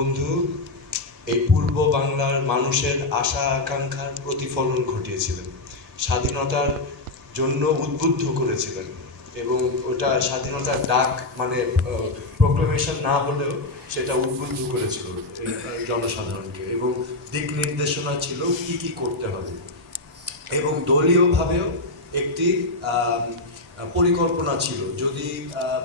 বন্ধু এই পূর্ব বাংলার মানুষের আশা আকাঙ্ক্ষার প্রতিফলন ঘটিয়েছিলেন, স্বাধীনতার জন্য উদ্বুদ্ধ করেছিলেন এবং ওটা স্বাধীনতার ডাক মানে প্রোক্লামেশন না হলেও সেটা উদ্বুদ্ধ করেছিল এই জনসাধারণকে এবং দিক নির্দেশনা ছিল কি কি করতে হবে এবং দলীয়ভাবেও একটি পরিকল্পনা ছিল। যদি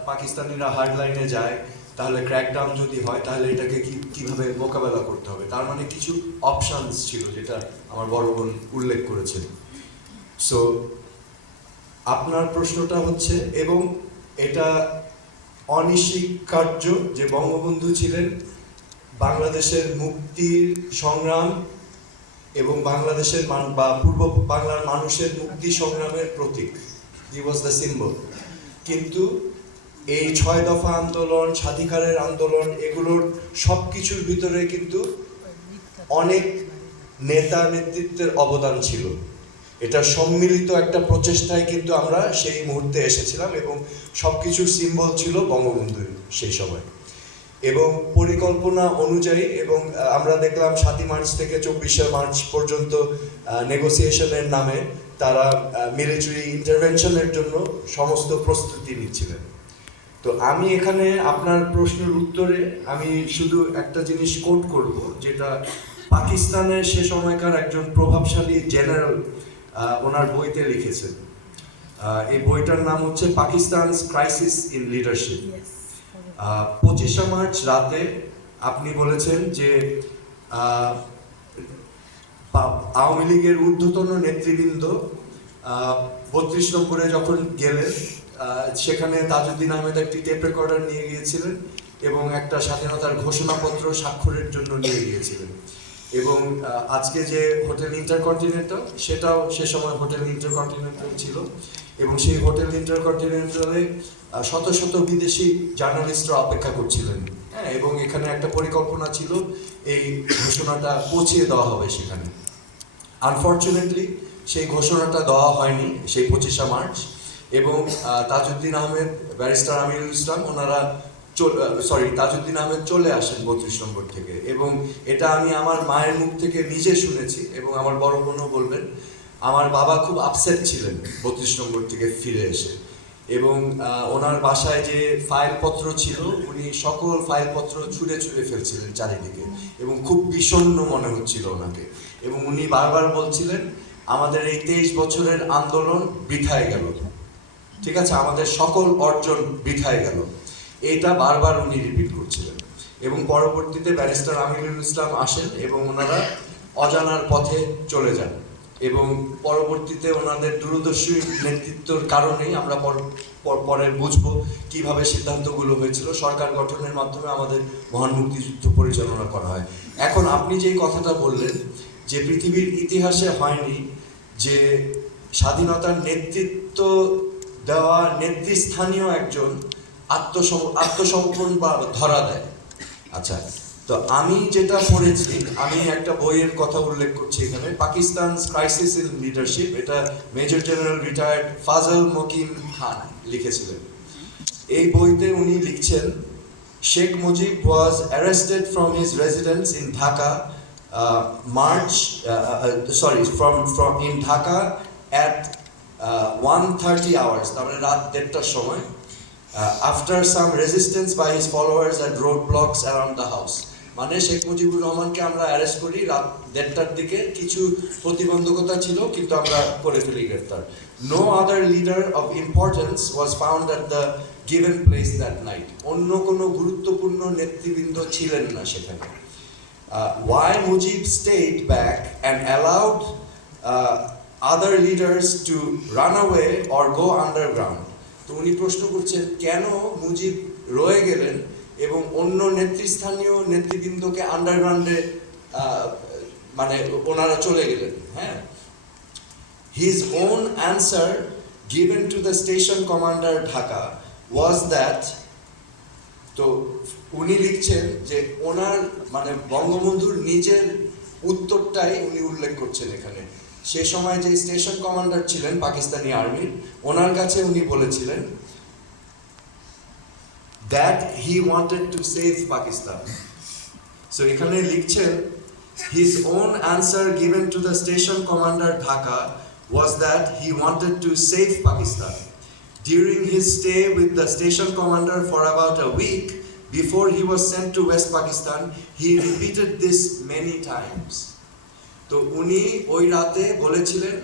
পাকিস্তানিরা হার্ড লাইনে যায়, তাহলে ক্র্যাকডাউন যদি হয়, তাহলে এটাকে কিভাবে মোকাবেলা করতে হবে, তার মানে কিছু অপশনস ছিল, যেটা আমার বড় বোন উল্লেখ করেছেন। সো আপনার প্রশ্নটা হচ্ছে, এবং এটা অনস্বীকার্য যে বঙ্গবন্ধু ছিলেন বাংলাদেশের মুক্তির সংগ্রাম এবং বাংলাদেশের বা পূর্ব বাংলার মানুষের মুক্তি সংগ্রামের প্রতীক। হি ওয়াজ দ্য সিম্বল। কিন্তু এই ৬ দফা আন্দোলন, স্বাধিকারের আন্দোলন, এগুলোর সব কিছুর ভিতরে কিন্তু অনেক নেতা নেতৃত্বের অবদান ছিল। এটা সম্মিলিত একটা প্রচেষ্টায় কিন্তু আমরা সেই মুহূর্তে এসেছিলাম এবং সব কিছুর সিম্বল ছিল বঙ্গবন্ধু সেই সময়। এবং পরিকল্পনা অনুযায়ী, এবং আমরা দেখলাম ৭ই মার্চ থেকে ২৪শে মার্চ পর্যন্ত নেগোসিয়েশনের নামে তারা মিলিটারি ইন্টারভেনশনের জন্য সমস্ত প্রস্তুতি নিচ্ছিলেন। তো আমি এখানে আপনার প্রশ্নের উত্তরে আমি শুধু একটা জিনিস কোট করব, যেটা পাকিস্তানের সে সময়কার একজন প্রভাবশালী জেনারেল ওনার বইতে লিখেছেন। এই বইটার নাম হচ্ছে পাকিস্তানস ক্রাইসিস ইন লিডারশিপ। ২৫শে মার্চ রাতে আপনি বলেছেন যে আওয়ামী লীগের ঊর্ধ্বতন নেতৃবৃন্দ ৩২ নম্বরে যখন গেলেন, সেখানে তাজউদ্দিন আহমেদ একটি টেপ রেকর্ডার নিয়ে গিয়েছিলেন এবং একটা স্বাধীনতার ঘোষণাপত্র স্বাক্ষরের জন্য নিয়ে গিয়েছিলেন। এবং আজকে যে হোটেল ইন্টারকন্টিনেন্টাল, সেটাও সে সময় হোটেল ইন্টারকন্টিনেন্টাল ছিল এবং সেই হোটেল ইন্টারকন্টিনেন্টালে শত শত বিদেশি জার্নালিস্টরা অপেক্ষা করছিলেন। হ্যাঁ, এবং এখানে একটা পরিকল্পনা ছিল এই ঘোষণাটা পৌঁছিয়ে দেওয়া হবে সেখানে। আনফর্চুনেটলি সেই ঘোষণাটা দেওয়া হয়নি সেই ২৫শে মার্চ, এবং তাজউদ্দিন আহমেদ, ব্যারিস্টার আমিরুল ইসলাম, ওনারা তাজউদ্দিন আহমেদ চলে আসেন ৩২ নম্বর থেকে। এবং এটা আমি আমার মায়ের মুখ থেকে নিজে শুনেছি এবং আমার বড় বোনও বলবেন। আমার বাবা খুব আপসেট ছিলেন ৩২ নম্বর থেকে ফিরে এসে, এবং ওনার বাসায় যে ফাইলপত্র ছিল, উনি সকল ফাইলপত্র ছুঁড়ে ছুঁড়ে ফেলছিলেন চারিদিকে এবং খুব বিষণ্ণ মনে হচ্ছিল ওনাকে। এবং উনি বারবার বলছিলেন, আমাদের এই ২৩ বছরের আন্দোলন বৃথায় গেল, ঠিক আছে, আমাদের সকল অর্জন বৃথায় গেল, এটা বারবার উনি রিপিট করছিলেন। এবং পরবর্তীতে ব্যারিস্টার আমিরুল ইসলাম আসেন এবং ওনারা অজানার পথে চলে যান। এবং পরবর্তীতে ওনাদের দূরদর্শী নেতৃত্বের কারণেই আমরা পরে বুঝবো কিভাবে সিদ্ধান্তগুলো হয়েছিল। সরকার গঠনের মাধ্যমে আমাদের মহান মুক্তিযুদ্ধ পরিচালনা করা হয়। এখন আপনি যেই কথাটা বললেন যে পৃথিবীর ইতিহাসে হয়নি যে স্বাধীনতার নেতৃত্ব দেওয়া নেতৃস্থানীয় একজন আত্মসমর্পণ বা ধরা দেয়। আচ্ছা, তো আমি যেটা পড়েছি, আমি একটা বইয়ের কথা উল্লেখ করছি এখানে, পাকিস্তানস ক্রাইসিস ইন লিডারশিপ। এটা মেজর জেনারেল রিটায়ার্ড ফাজল মকিম খান লিখেছিলেন। এই বইতে উনি লিখছেন, Sheikh Mujib was arrested from his residence in Dhaka in Dhaka at 1:30 hours, তার মানে রাত ১:৩০টার সময়, after some resistance by his followers and roadblocks around the house। মানে শেখ মুজিবুর রহমানকে আমরা অ্যারেস্ট করি রাত ১:৩০টার দিকে, কিছু প্রতিবন্ধকতা ছিল কিন্তু আমরা করে ফেলি গ্রেফতার। No other leader of importance was found at the given place that night। অন্য কোনো গুরুত্বপূর্ণ নেতৃবৃন্দ ছিলেন না সেখানে। Why Mujib stayed back and allowed other leaders to run away or go underground। তো উনি প্রশ্ন করছেন, কেন মুজিব রয়ে গেলেন এবং অন্য নেতৃস্থানীয় নেতৃবৃন্দকে আন্ডারগ্রাউন্ডে মানে ওনারা চলে গেলেন। হ্যাঁ, his own answer given to the station commander Dhaka was that, তো উনি লিখছেন যে ওনার মানে বঙ্গবন্ধুর নিজের উত্তরটাই উনি উল্লেখ করছেন এখানে। সে সময় যে স্টেশন কমান্ডার ছিলেন পাকিস্তানি আর্মির, ওনার কাছে উনি বলেছিলেন that he wanted to save Pakistan। So এখানে লিখছেন, his own answer given to the station commander Dhaka was that he wanted to save Pakistan. During his stay with the station commander for about a week before he was sent to West Pakistan, he repeated this many times. তো উনি ওই রাতে বলেছিলেন,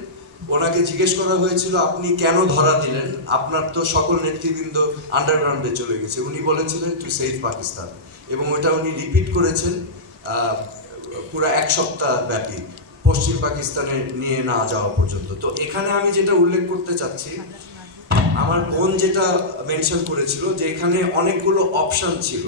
ওনাকে জিজ্ঞেস করা হয়েছিল আপনি কেন ধরা দিলেন, আপনার তো সকল নেতৃবৃন্দ আন্ডারগ্রাউন্ডে চলে গেছে। উনি বলেছিলেন টু সেভ পাকিস্তান, এবং ওটা উনি রিপিট করেছেন পুরো এক সপ্তাহ ব্যাপী, পশ্চিম পাকিস্তানে নিয়ে না যাওয়া পর্যন্ত। তো এখানে আমি যেটা উল্লেখ করতে চাচ্ছি, আমার বোন যেটা মেনশন করেছিল যে এখানে অনেকগুলো অপশন ছিল।